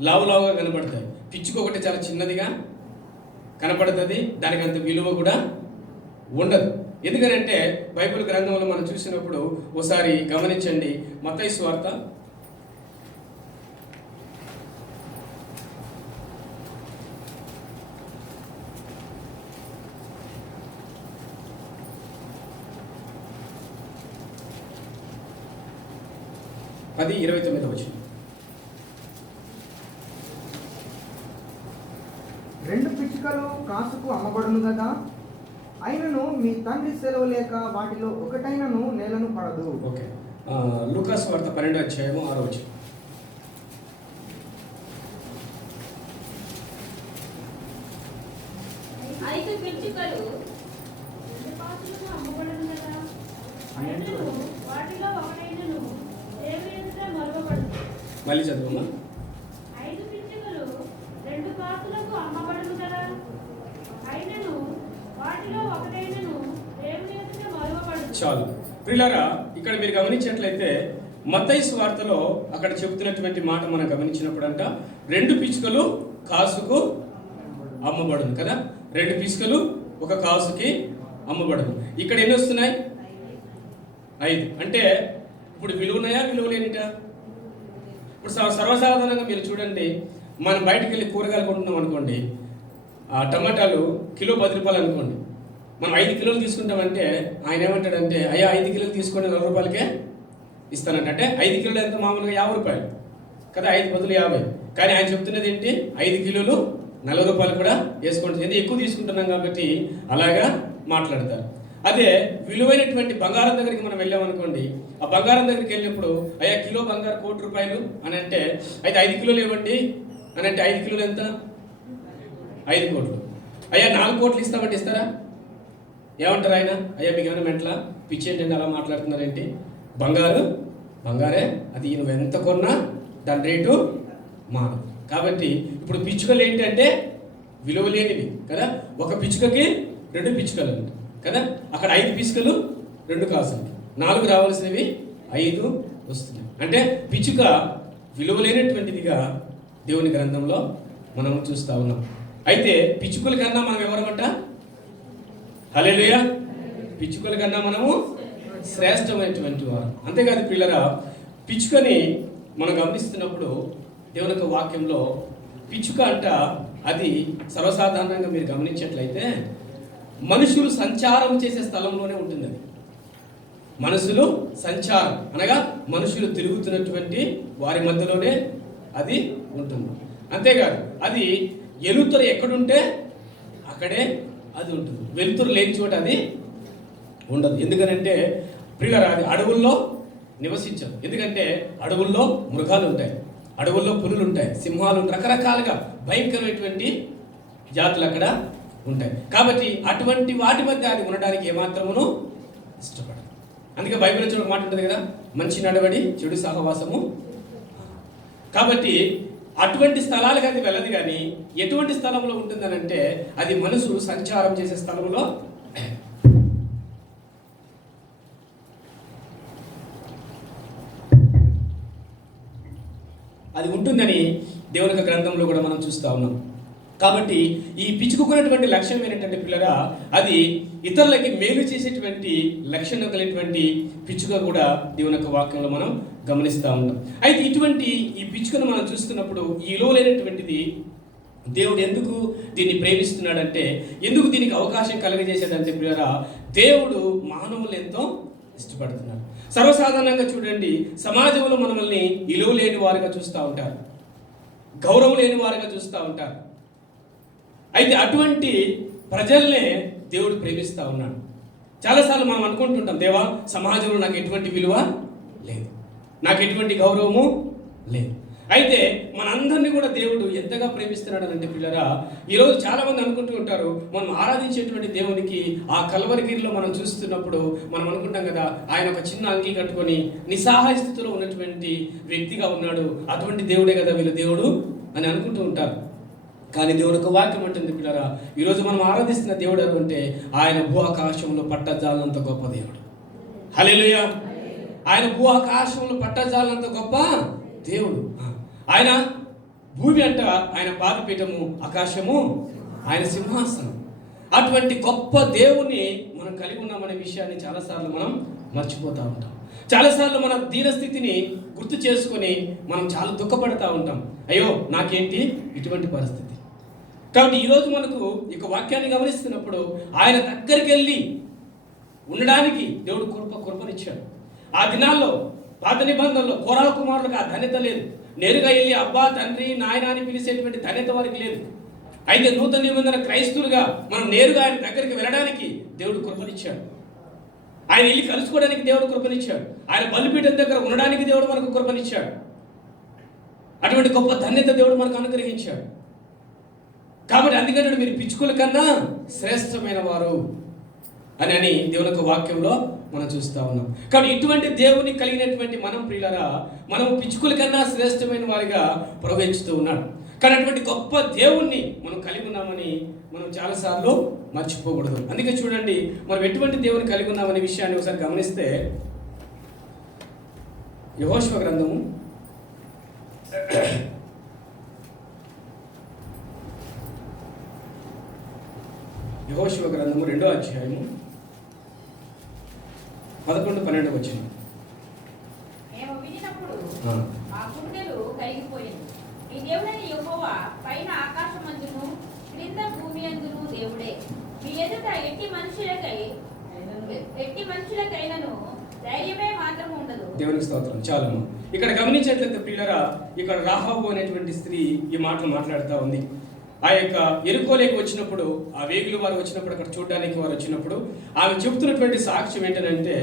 లావులావుగా కనపడతాయి. పిచ్చుక ఒకటి చాలా చిన్నదిగా కనపడుతుంది, దానికి అంత విలువ కూడా ఉండదు. ఎందుకనంటే బైబిల్ గ్రంథంలో మనం చూసినప్పుడు ఒకసారి గమనించండి. మత్తయి సువార్త 10:29. రెండు పిచ్చుకలు కాసుకు అమ్మబడును కదా, అయినను మీ తండ్రి సెలవు లేక వాటిలో ఒకటైనను నేలను పడదు. ఓకే. లూకాసు వార్త 12:6. 5 పిచ్చుకలు పాసులకు అమ్మబడును కదా, అయినను వాటిలో ఒకటైనను దేవుని ఎదుట మరువబడదు. మళ్ళీ చదువుమా. 5 పిచ్చుకలు 2 పాసులకు అమ్మబడును కదా, అయినను వాటిలో ఒకటైనను దేవుని ఎదుట మరువబడదు. చాలు ప్రియులారా, ఇక్కడ మీరు గమనించినట్లయితే మత్తయి సువార్తలో అక్కడ చెబుతున్నటువంటి మాట మనం గమనించినప్పుడు అంట 2 పిచ్చుకలు కాసుకు అమ్మబడును కదా. 2 పిచ్చుకలు ఒక కాసుకి అమ్మబడును. ఇక్కడ ఎన్ని వస్తున్నాయి? 5. అంటే ఇప్పుడు విలువనాయా విలువ లేనిట? ఇప్పుడు సర్వసాధారణంగా మీరు చూడండి, మనం బయటకు వెళ్ళి కూరగాయలు కొంటున్నాం అనుకోండి, ఆ టమాటాలు కిలో 10 రూపాయలు అనుకోండి, మనం 5 కిలోలు తీసుకుంటామంటే ఆయన ఏమంటాడంటే, అయ్యా 5 కిలోలు తీసుకోండి 40 రూపాయలకే ఇస్తానంటే. అంటే 5 కిలోలు ఎంత? మామూలుగా 50 రూపాయలు కదా, 5 బదులు 50. కానీ ఆయన చెప్తున్నది ఏంటి? 5 కిలోలు రూపాయలు కూడా వేసుకోండి, ఎందుకు ఎక్కువ తీసుకుంటున్నాం కాబట్టి అలాగా మాట్లాడతారు. అదే విలువైనటువంటి బంగారం దగ్గరికి మనం వెళ్ళామనుకోండి, ఆ బంగారం దగ్గరికి వెళ్ళినప్పుడు అయ్యా కిలో బంగారం ₹1,00,00,000 అని అంటే, అయితే 5 కిలోలు ఇవ్వండి అని అంటే 5 కిలోలు ఎంత? 5 కోట్లు. అయ్యా 4 కోట్లు ఇస్తామంటే ఇస్తారా? ఏమంటారు ఆయన? అయ్యా మీకు ఏమైనా మెంట్లా, పిచ్చి ఏంటంటే అలా మాట్లాడుతున్నారేంటి? బంగారే, అది నువ్వు ఎంత కొన్నా దాని రేటు మారదు. కాబట్టి ఇప్పుడు పిచ్చుకలు ఏంటంటే విలువ లేనివి కదా. ఒక పిచ్చుకకి 2 పిచ్చుకలు ఉంటాయి కదా. అక్కడ 5 పిచ్చుకలు 2 కాసులు, 4 రావాల్సినవి 5 వస్తున్నాయి. అంటే పిచ్చుక విలువ లేనటువంటిదిగా దేవుని గ్రంథంలో మనం చూస్తూ ఉన్నాం. అయితే పిచ్చుకల కన్నా మనం ఎవరమంట? హల్లెలూయా. పిచ్చుకల కన్నా మనము శ్రేష్టమైనటువంటి వారు. అంతేకాదు పిల్లరా, పిచ్చుకని మనం గమనిస్తున్నప్పుడు దేవుని యొక్క వాక్యంలో పిచ్చుక అంట అది సర్వసాధారణంగా మీరు గమనించినట్లయితే మనుషులు సంచారం చేసే స్థలంలోనే ఉంటుంది. అది మనుషులు సంచారం అనగా మనుషులు తిరుగుతున్నటువంటి వారి మధ్యలోనే అది ఉంటుంది. అంతేకాదు అది ఎలుతురు ఎక్కడుంటే అక్కడే అది ఉంటుంది, వెలుతురు లేని చోట అది ఉండదు. ఎందుకనంటే ప్రియులారా, అది అడవుల్లో నివసించదు. ఎందుకంటే అడవుల్లో మృగాలు ఉంటాయి, అడవుల్లో పులులు ఉంటాయి, సింహాలు, రకరకాలుగా భయంకరమైనటువంటి జాతులు అక్కడ ఉంటాయి. కాబట్టి అటువంటి వాటి మధ్య అది ఉండడానికి ఏమాత్రమును ఇష్టపడదు. అందుకే బైబిల్లో ఒక మాట ఉంటుంది కదా, మంచి నడవడి చెడు సహవాసము. కాబట్టి అటువంటి స్థలాలకు అది వెళ్ళదు. కానీ ఎటువంటి స్థలంలో ఉంటుందనంటే అది మనుషులు సంచారం చేసే స్థలంలో అది ఉంటుందని దేవుని యొక్క గ్రంథంలో కూడా మనం చూస్తూ ఉన్నాం. కాబట్టి ఈ పిచ్చుకున్నటువంటి లక్ష్యం ఏంటంటే పిల్లరా, అది ఇతరులకి మేలు చేసేటువంటి లక్షణం కలిగినటువంటి పిచ్చుక కూడా దేవుని యొక్క వాక్యంలో మనం గమనిస్తూ ఉంటాం. అయితే ఇటువంటి ఈ పిచ్చుకను మనం చూస్తున్నప్పుడు ఈ విలువ లేనటువంటిది దేవుడు ఎందుకు దీన్ని ప్రేమిస్తున్నాడంటే, ఎందుకు దీనికి అవకాశం కలగజేసేదంటే పిల్లరా, దేవుడు మానవులు ఎంతో ఇష్టపడుతున్నారు. సర్వసాధారణంగా చూడండి, సమాజంలో మనల్ని విలువ లేని వారుగా చూస్తూ ఉంటారు, గౌరవం లేని వారుగా చూస్తూ ఉంటారు. అయితే అటువంటి ప్రజల్నే దేవుడు ప్రేమిస్తూ ఉన్నాడు. చాలాసార్లు మనం అనుకుంటుంటాం, దేవా సమాజంలో నాకు ఎటువంటి విలువ లేదు, నాకు ఎటువంటి గౌరవము లేదు. అయితే మనందరినీ కూడా దేవుడు ఎంతగా ప్రేమిస్తున్నాడు అంటే పిల్లరా, ఈరోజు చాలామంది అనుకుంటూ ఉంటారు, మనం ఆరాధించేటువంటి దేవునికి ఆ కల్వరిగిరిలో మనం చూస్తున్నప్పుడు మనం అనుకుంటాం కదా, ఆయన ఒక చిన్న అంగీ కట్టుకొని నిస్సహాయ స్థితిలో ఉన్నటువంటి వ్యక్తిగా ఉన్నాడు, అటువంటి దేవుడే కదా వీళ్ళు దేవుడు అని అనుకుంటూ ఉంటారు. కానీ దేవుని యొక్క వాక్యం అంటుంది పిల్లరా, ఈరోజు మనం ఆరాధిస్తున్న దేవుడు అంటే ఆయన భూ ఆకాశంలో పట్టజాలంత గొప్ప దేవుడు. హల్లెలూయా. ఆయన భూ ఆకాశంలో పట్టజాలంత గొప్ప దేవుడు. ఆయన భూమి అంట ఆయన పాదపీఠము, ఆకాశము ఆయన సింహాసనం. అటువంటి గొప్ప దేవుని మనం కలిగి ఉన్నామనే విషయాన్ని చాలాసార్లు మనం మర్చిపోతూ ఉంటాం. చాలాసార్లు మన దీనస్థితిని గుర్తు చేసుకొని మనం చాలా దుఃఖపడతా ఉంటాం, అయ్యో నాకేంటి ఇటువంటి పరిస్థితి. కాబట్టి ఈరోజు మనకు ఈ వాక్యాన్ని గమనిస్తున్నప్పుడు ఆయన దగ్గరికి వెళ్ళి ఉండడానికి దేవుడు కృపనిచ్చాడు. ఆ దినాల్లో పాత నిబంధనలో కోరహ కుమారులకు ఆ ధన్యత లేదు. నేరుగా వెళ్ళి అబ్బా తండ్రి నాయన అని పిలిచేటువంటి ధన్యత వారికి లేదు. అయితే నూతన నిబంధన క్రైస్తవులుగా మనం నేరుగా ఆయన దగ్గరికి వెళ్ళడానికి దేవుడు కృపనిచ్చాడు. ఆయన వెళ్ళి కలుసుకోవడానికి దేవుడు కృపనిచ్చాడు. ఆయన బలిపీఠం దగ్గర ఉండడానికి దేవుడు మనకు కృపనిచ్చాడు. అటువంటి గొప్ప ధన్యత దేవుడు మనకు అనుగ్రహించాడు. కాబట్టి అందుకంటే మీరు పిచ్చుకల కన్నా శ్రేష్టమైన వారు అని దేవుని యొక్క వాక్యంలో మనం చూస్తూ ఉన్నాం. కాబట్టి ఇటువంటి దేవుని కలిగినటువంటి మనం ప్రియులరా, మనం పిచ్చుకల కన్నా శ్రేష్టమైన వారిగా ప్రవహించుతూ ఉన్నాడు. కానీ అటువంటి గొప్ప దేవుణ్ణి మనం కలిగి ఉన్నామని మనం చాలాసార్లు మర్చిపోకూడదు. అందుకే చూడండి, మనం ఎటువంటి దేవుని కలిగి ఉన్నామనే విషయాన్ని ఒకసారి గమనిస్తే, యెహోషువ గ్రంథము 2వ అధ్యాయము 11-12 వచనం. మేము వినినప్పుడు మా గుండెలు కరిగిపోయింది. ఈ దేవుడైన యెహోవా పైన ఆకాశమందును క్రింద భూమి అందును దేవుడే. మీ ఎదుట ఎట్టి మనుషులకైనను ధైర్యమే మాత్రం ఉండదు. దేవునికి స్తోత్రం. చాలు. ఇక్కడ గమనించేట్లయితే ప్రియులరా, ఇక్కడ రాహాబు అనేటువంటి స్త్రీ ఈ మాటలు మాట్లాడుతూ ఉంది. ఆ యొక్క ఎరుకోలేకి వచ్చినప్పుడు, ఆ వేగులు వారు వచ్చినప్పుడు, అక్కడ చూడడానికి వారు వచ్చినప్పుడు ఆమె చెబుతున్నటువంటి సాక్ష్యం ఏంటంటే,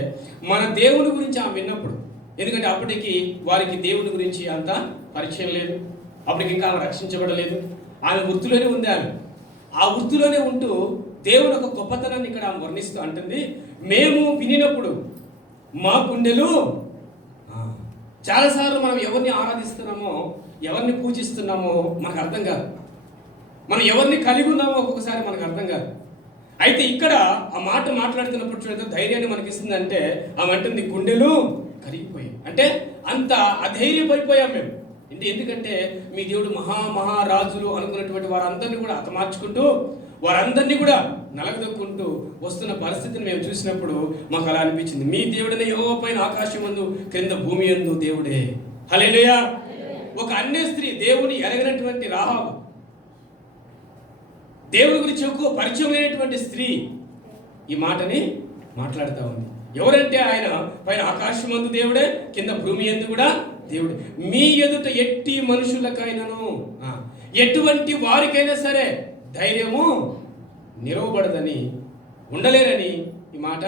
మన దేవుని గురించి ఆమె విన్నప్పుడు, ఎందుకంటే అప్పటికి వారికి దేవుని గురించి అంత పరిచయం లేదు, అప్పటికి ఇంకా ఆమె రక్షించబడలేదు, ఆమె వృత్తిలోనే ఉంది. ఆమె ఆ వృత్తిలోనే ఉంటూ దేవుని ఒక గొప్పతనాన్ని ఇక్కడ ఆమె వర్ణిస్తూ అంటుంది, మేము వినినప్పుడు మా గుండెలు చాలాసార్లు మనం ఎవరిని ఆరాధిస్తున్నామో, ఎవరిని పూజిస్తున్నామో మనకు అర్థం కాదు, మనం ఎవరిని కలిగి ఉన్నామో ఒక్కొక్కసారి మనకు అర్థం కాదు. అయితే ఇక్కడ ఆ మాట మాట్లాడుతున్నప్పుడు చూడండి ధైర్యాన్ని మనకి ఇస్తుందంటే, ఆమె అంటుంది గుండెలు కరిగిపోయాయి. అంటే అంత అధైర్యపడిపోయాం మేము. ఎందుకంటే మీ దేవుడు మహారాజులు అనుకున్నటువంటి వారందరినీ కూడా హతమార్చుకుంటూ, వారందరినీ కూడా నలగదొక్కుంటూ వస్తున్న పరిస్థితిని మేము చూసినప్పుడు మాకు అలా అనిపించింది. మీ దేవుడనే యెహోవా పైన ఆకాశమందు క్రింద భూమి యందు దేవుడే. హల్లెలూయా. ఒక అన్య స్త్రీ, దేవుని ఎరగనటువంటి రాహాబు, దేవుని గురించి ఎక్కువ పరిచయం లేనటువంటి స్త్రీ ఈ మాటని మాట్లాడుతూ ఉంది. ఎవరంటే ఆయన పైన ఆకాశమందు దేవుడే, కింద భూమి యందు కూడా దేవుడే. మీ ఎదుట ఎట్టి మనుషులకైనాను, ఎటువంటి వారికైనా సరే ధైర్యము నిలవబడదని, ఉండలేరని ఈ మాట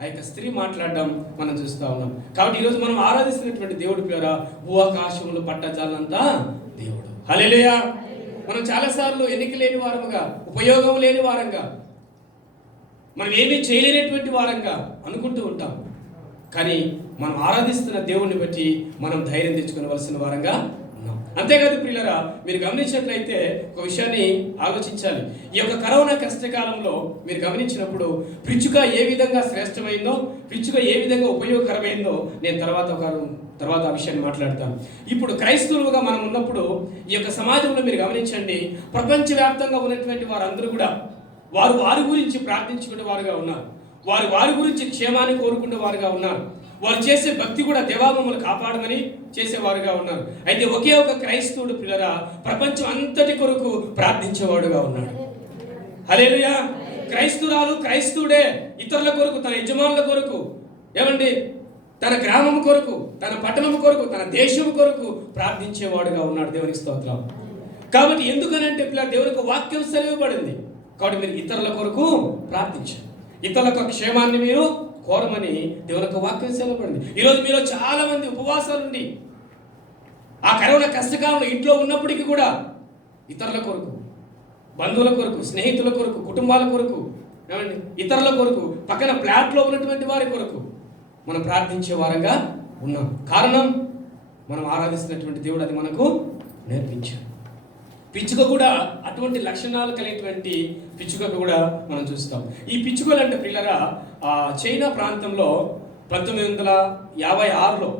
ఆ యొక్క స్త్రీ మాట్లాడడం మనం చూస్తూ ఉన్నాం. కాబట్టి ఈరోజు మనం ఆరాధిస్తున్నటువంటి దేవుడి పేర భూఆకాశములు పట్టజాలంతా దేవుడు. హల్లెలూయా. మనం చాలాసార్లు ఎన్నిక లేని వారముగా, ఉపయోగం లేని వారంగా, మనం ఏమీ చేయలేనటువంటి వారంగా అనుకుంటూ ఉంటాం. కానీ మనం ఆరాధిస్తున్న దేవుణ్ణి బట్టి మనం ధైర్యం తెచ్చుకోవలసిన వారంగా ఉన్నాం. అంతేకాదు ప్రియులారా, మీరు గమనించినట్లయితే ఒక విషయాన్ని ఆలోచించాలి. ఈ యొక్క కరోనా కష్టకాలంలో మీరు గమనించినప్పుడు పిచ్చుక ఏ విధంగా శ్రేష్టమైందో, పిచ్చుక ఏ విధంగా ఉపయోగకరమైందో నేను తర్వాత ఆ విషయాన్ని మాట్లాడతాను. ఇప్పుడు క్రైస్తవులుగా మనం ఉన్నప్పుడు ఈ యొక్క సమాజంలో మీరు గమనించండి, ప్రపంచవ్యాప్తంగా ఉన్నటువంటి వారందరూ కూడా వారి గురించి ప్రార్థించుకునే వారుగా ఉన్నారు, వారి గురించి క్షేమాన్ని కోరుకునే వారుగా ఉన్నారు, వారు చేసే భక్తి కూడా దేవాలయములు కాపాడమని చేసేవారుగా ఉన్నారు. అయితే ఒకే ఒక క్రైస్తవుడు పిల్లరా ప్రపంచం అంతటి కొరకు ప్రార్థించేవాడుగా ఉన్నాడు. హల్లెలూయా. క్రైస్తవుడే ఇతరుల కొరకు, తన యజమానుల కొరకు, ఏమండి, తన గ్రామం కొరకు, తన పట్టణం కొరకు, తన దేశం కొరకు ప్రార్థించేవాడుగా ఉన్నాడు. దేవునికి స్తోత్రం. కాబట్టి ఎందుకనంటే పిల్లలు దేవునికి వాక్యం సెలవుపడింది. కాబట్టి మీరు ఇతరుల కొరకు ప్రార్థించండి, ఇతరులకు క్షేమాన్ని మీరు కోరమని దేవునికి వాక్యం సెలవుపడింది. ఈరోజు మీలో చాలా మంది ఉపవాసాలుండి ఆ కరోనా కష్టకాలంలో ఇంట్లో ఉన్నప్పటికీ కూడా ఇతరుల కొరకు, బంధువుల కొరకు, స్నేహితుల కొరకు, కుటుంబాల కొరకు, ఏమండి, ఇతరుల కొరకు, పక్కన ఫ్లాట్లో ఉన్నటువంటి వారి కొరకు మనం ప్రార్థించే వారంగా ఉన్నాం. కారణం మనం ఆరాధిస్తున్నటువంటి దేవుడు అది మనకు నేర్పించాడు. పిచ్చుక కూడా అటువంటి లక్షణాలు కలిగినటువంటి పిచ్చుకకు కూడా మనం చూస్తాం. ఈ పిచ్చుకలు అంటే పిల్లరా చైనా ప్రాంతంలో 1956లో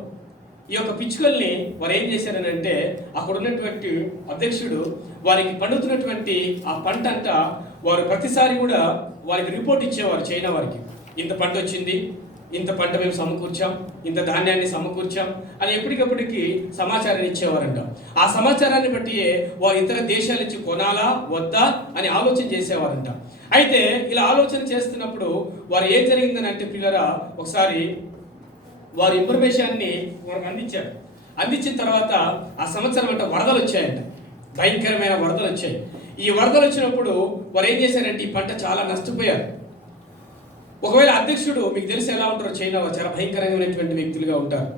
ఈ యొక్క పిచ్చుకల్ని వారు ఏం చేశారనంటే, అక్కడ ఉన్నటువంటి అధ్యక్షుడు వారికి పండుతున్నటువంటి ఆ పంట అంట వారు ప్రతిసారి కూడా వారికి రిపోర్ట్ ఇచ్చేవారు. చైనా వారికి ఇంత పంట వచ్చింది, ఇంత పంట మేము సమకూర్చాం, ఇంత ధాన్యాన్ని సమకూర్చాం అని ఎప్పటికప్పటికి సమాచారాన్ని ఇచ్చేవారంట. ఆ సమాచారాన్ని బట్టి వారు ఇతర దేశాల నుంచి కొనాలా వద్దా అని ఆలోచన చేసేవారంట. అయితే ఇలా ఆలోచన చేస్తున్నప్పుడు వారు ఏం జరిగిందని అంటే పిల్లరా, ఒకసారి వారు ఇన్ఫర్మేషన్ని వారికి అందించారు. అందించిన తర్వాత ఆ సంవత్సరం అంటే వరదలు వచ్చాయంట, భయంకరమైన వరదలు వచ్చాయి. ఈ వరదలు వచ్చినప్పుడు వారు ఏం చేశారంటే ఈ పంట చాలా నష్టపోయారు. ఒకవేళ అధ్యక్షుడు మీకు తెలిసి ఎలా ఉంటారో, చైనాలో చాలా భయంకరమైనటువంటి వ్యక్తులుగా ఉంటారు.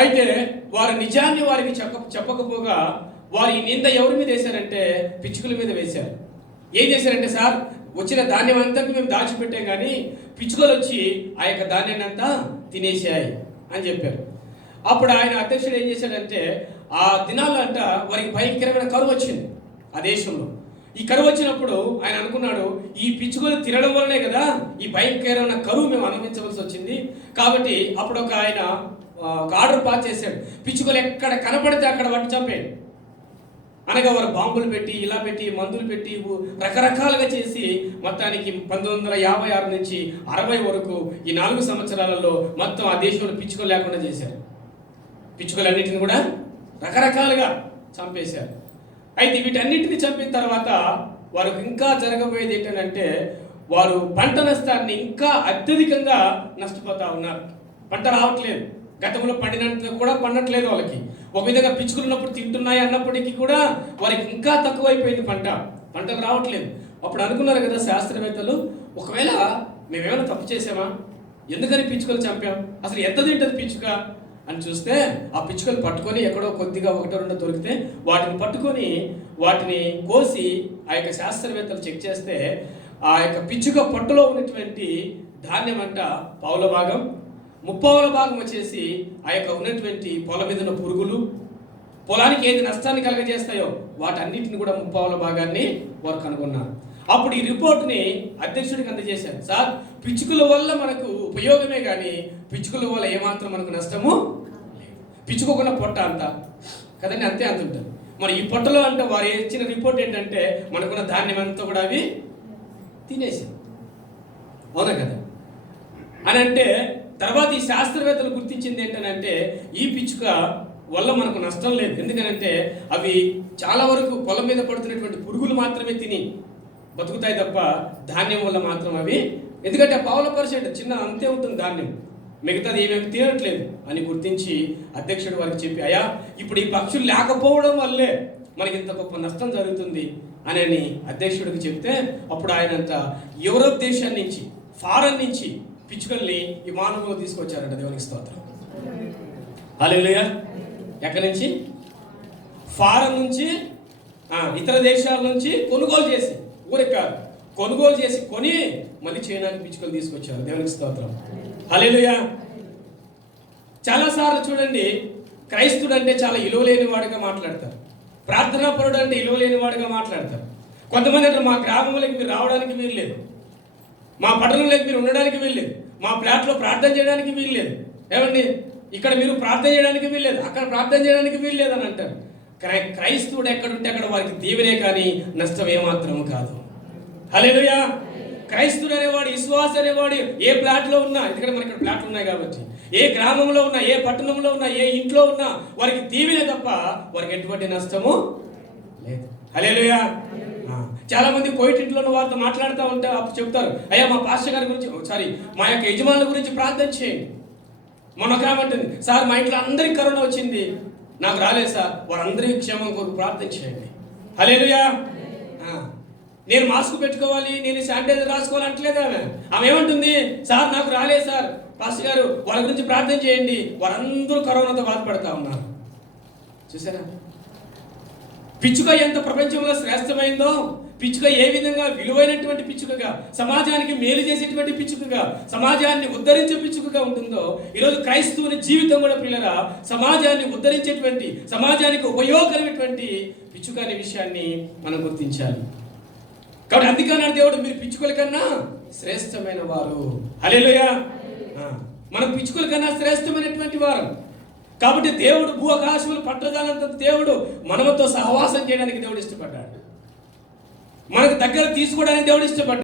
అయితే వారి నిజాన్ని వారికి చెప్పకపోగా వారి నింద ఎవరి మీద వేశారంటే పిచ్చుకల మీద వేశారు. ఏం చేశారంటే, సార్ వచ్చిన ధాన్యం అంతా మేము దాచిపెట్టాం కానీ పిచ్చుకలు వచ్చి ఆ యొక్క ధాన్యాన్ని అంతా తినేసాయి అని చెప్పారు. అప్పుడు ఆయన అధ్యక్షుడు ఏం చేశాడంటే, ఆ దినాల్లో అంట వారికి భయంకరమైన కరువు వచ్చింది ఆ దేశంలో. ఈ కరువు వచ్చినప్పుడు ఆయన అనుకున్నాడు, ఈ పిచ్చుకలు తినడం వల్లనే కదా ఈ భయంకరమైన కరువు మేము అనుభవించవలసి వచ్చింది. కాబట్టి అప్పుడు ఆయన ఒక ఆర్డర్ పాస్ చేశాడు, పిచ్చుకలు ఎక్కడ కనపడితే అక్కడ వాటి చంపేయండి. అనగా వారు బాంబులు పెట్టి, ఇలా పెట్టి, మందులు పెట్టి, రకరకాలుగా చేసి మొత్తానికి 1956 నుంచి 60 వరకు ఈ 4 సంవత్సరాలలో మొత్తం ఆ దేశంలో పిచ్చుకలు లేకుండా చేశారు. పిచ్చుకలన్నిటిని కూడా రకరకాలుగా చంపేశారు. అయితే వీటన్నిటిని చంపిన తర్వాత వారికి ఇంకా జరగబోయేది ఏంటంటే, వారు పంట నష్టాన్ని ఇంకా అత్యధికంగా నష్టపోతా ఉన్నారు. పంట రావట్లేదు, గతంలో పండినంత కూడా పండట్లేదు వాళ్ళకి. ఒక విధంగా పిచ్చుకలు ఉన్నప్పుడు తింటున్నాయి అన్నప్పటికీ కూడా వారికి ఇంకా తక్కువైపోయింది పంట. పంటలు రావట్లేదు. అప్పుడు అనుకున్నారు కదా శాస్త్రవేత్తలు, ఒకవేళ మేమేమైనా తప్పు చేసామా, ఎందుకని పిచ్చుకలు చంపాం, అసలు ఎంత తింటుంది పిచ్చుక అని చూస్తే ఆ పిచ్చుకలు పట్టుకొని ఎక్కడో కొద్దిగా ఒకటో రెండో దొరికితే వాటిని పట్టుకొని వాటిని కోసి ఆ యొక్క శాస్త్రవేత్తలు చెక్ చేస్తే ఆ యొక్క పిచ్చుక పొట్టలో ఉన్నటువంటి ధాన్యం అంట పావుల భాగం, ముప్పావుల భాగం వచ్చేసి ఆ యొక్క ఉన్నటువంటి పొలం మీద ఉన్న పురుగులు, పొలానికి ఏది నష్టాన్ని కలగజేస్తాయో వాటన్నిటిని కూడా ముప్పావుల భాగాన్ని వారు కనుగొన్నారు. అప్పుడు ఈ రిపోర్ట్ని అధ్యక్షుడికి అందజేశారు. సార్, పిచ్చుకల వల్ల మనకు ఉపయోగమే కానీ పిచ్చుకల వల్ల ఏమాత్రం మనకు నష్టము లేదు. పిచ్చుకోకున్న పొట్ట అంతా కదండి, అంతే అంత ఉంటుంది. మరి ఈ పొట్టలో అంటే వారు ఇచ్చిన రిపోర్ట్ ఏంటంటే మనకున్న ధాన్యం అంతా కూడా అవి తినేసారు. అవునా కదా అని అంటే తర్వాత ఈ శాస్త్రవేత్తలు గుర్తించింది ఏంటంటే ఈ పిచ్చుక వల్ల మనకు నష్టం లేదు. ఎందుకనంటే అవి చాలా వరకు పొలం మీద పడుతున్నటువంటి పురుగులు మాత్రమే తిని బతుకుతాయి తప్ప ధాన్యం వల్ల మాత్రం అవి, ఎందుకంటే ఆ పావుల పర్సెంట్ చిన్న అంతే ఉంటుంది ధాన్యం, మిగతాది ఏమేమి తినట్లేదు అని గుర్తించి అధ్యక్షుడు వారికి చెప్పి, అయ్యా ఇప్పుడు ఈ పక్షులు లేకపోవడం వల్లే మనకి ఇంత గొప్ప నష్టం జరుగుతుంది అని అధ్యక్షుడికి చెప్తే అప్పుడు ఆయనంత యూరోప్ దేశం నుంచి, ఫారెన్ నుంచి పిచ్చుకల్ని ఈ మానవులు తీసుకొచ్చారంట. దేవునికి స్తోత్రం. హల్లెలూయా. ఎక్కడి నుంచి? ఫారెన్ నుంచి, ఇతర దేశాల నుంచి కొనుగోలు చేసి, ఊరికి కాదు కొనుగోలు చేసి కొని మళ్ళీ చైనాకి పిచ్చుకలు తీసుకొచ్చారు. దేవునికి స్తోత్రం. హల్లెలూయా. చాలాసార్లు చూడండి, క్రైస్తుడు అంటే చాలా ఇలువలేని వాడిగా మాట్లాడతారు, ప్రార్థనాపరుడు అంటే ఇలువలేని వాడిగా మాట్లాడతారు. కొంతమంది అంటే మా గ్రామంలోకి మీరు రావడానికి వీలు లేదు, మా పట్టణంలోకి మీరు ఉండడానికి వీల్లేదు, మా ఫ్లాట్లో ప్రార్థన చేయడానికి వీల్లేదు, ఏమండి ఇక్కడ మీరు ప్రార్థన చేయడానికి వీల్లేదు, అక్కడ ప్రార్థన చేయడానికి వీల్లేదు అని అంటారు. క్రైస్తవుడు ఎక్కడుంటే అక్కడ వారికి దీవెనే కానీ నష్టం ఏమాత్రము కాదు. హల్లెలూయా. క్రైస్తవుడు అనేవాడు, విశ్వాస అనేవాడు ఏ ప్లాట్లో ఉన్నా, ఎందుకంటే మనకి ఇక్కడ ప్లాట్లు ఉన్నాయి కాబట్టి, ఏ గ్రామంలో ఉన్నా, ఏ పట్టణంలో ఉన్నా, ఏ ఇంట్లో ఉన్నా వారికి దీవెనే తప్ప వారికి ఎటువంటి నష్టము లేదు. హల్లెలూయా. చాలా మంది కోయిటింట్లో ఉన్న వారితో మాట్లాడుతూ ఉంటే అప్పుడు చెప్తారు, అయ్యా మా పాస్టర్ గారి గురించి, మా యొక్క యజమానుల గురించి ప్రార్థన చేయండి. మొన్న ఏమంటుంది, సార్ మా ఇంట్లో అందరికి కరోనా వచ్చింది, నాకు రాలేదు సార్, వారందరికీ క్షేమం కొరకు ప్రార్థన చేయండి. హల్లెలూయా. నేను మాస్క్ పెట్టుకోవాలి, నేను శానిటైజర్ రాసుకోవాలి అంటలేదు ఆమె ఏమంటుంది, సార్ నాకు రాలేదు సార్, పాస్టర్ గారు వాళ్ళ గురించి ప్రార్థన చేయండి, వారందరూ కరోనాతో బాధపడతా ఉన్నారు. చూసారా పిచ్చుక ఎంత ప్రపంచంలో శ్రేష్టమైందో, పిచ్చుక ఏ విధంగా విలువైనటువంటి పిచ్చుకగా, సమాజానికి మేలు చేసేటువంటి పిచ్చుకగా, సమాజాన్ని ఉద్ధరించే పిచ్చుకగా ఉంటుందో, ఈరోజు క్రైస్తవుని జీవితం కూడా పిల్లరా సమాజాన్ని ఉద్ధరించేటువంటి, సమాజానికి ఉపయోగకరమైనటువంటి పిచ్చుక అనే విషయాన్ని మనం గుర్తించాలి. కాబట్టి అందుకన్నాడు దేవుడు, మీరు పిచ్చుకల కన్నా శ్రేష్టమైన వారు. హల్లెలూయా. మనం పిచ్చుకల కన్నా శ్రేష్టమైనటువంటి వారు. కాబట్టి దేవుడు భూ ఆకాశములు పట్టజాలంత దేవుడు మనతో సహవాసం చేయడానికి దేవుడు ఇష్టపడ్డాడు, మనకు దగ్గర తీసుకోవడానికి దేవుడు ఇష్టపడ్డాడు.